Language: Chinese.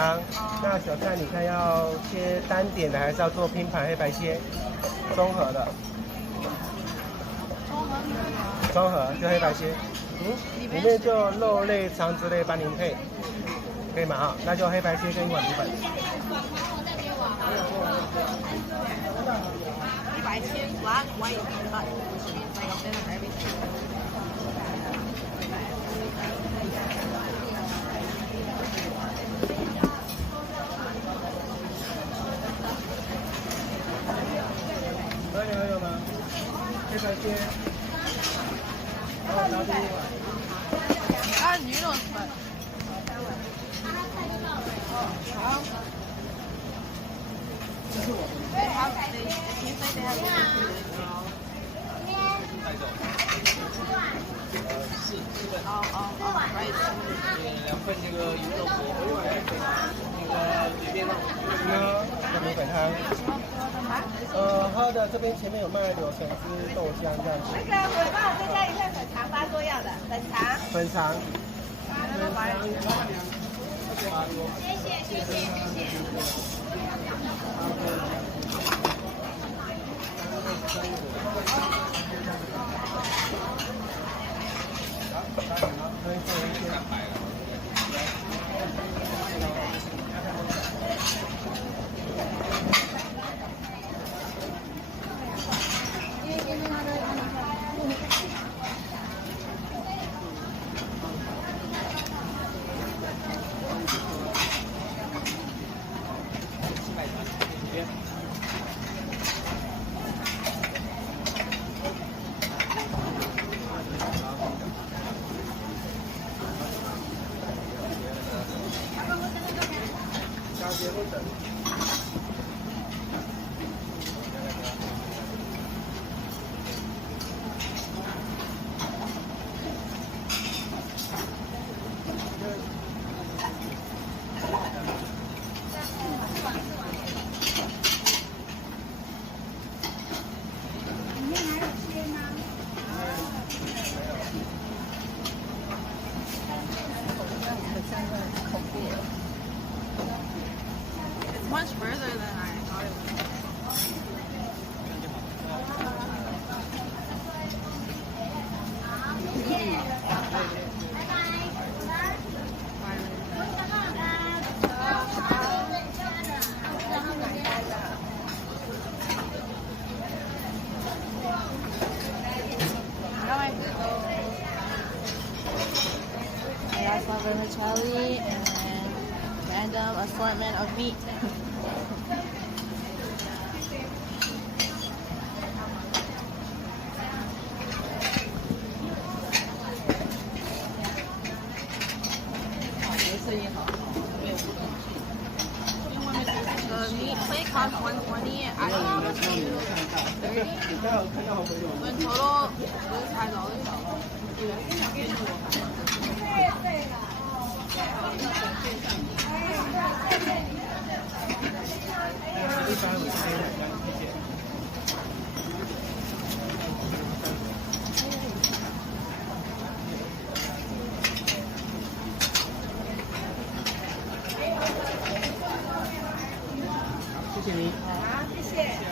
那小菜你看要切单点的，还是要做拼盘黑白切？综合的。综合就黑白切。里面就肉类、肠子类帮您配，可以吗？啊，那就黑白切跟一碗米粉。黑白切 black, white, and butter, which means like a bit of everything. Có吗？黑白切。然后拿出一碗。啊，女肉粉。好。这是我的。对，他2份那个鱼肉火锅，那个随便米粉汤。喝的这边前面有卖柳橙汁、豆浆这样子。那个我帮我再加一份粉肠吧，做要的粉肠。粉肠。谢谢。Much further than I thought it would. I got some vermicelli and random assortment of meat. The meat plate costs $120. I thought it was $30. When total was $5. 谢谢你。好，谢谢。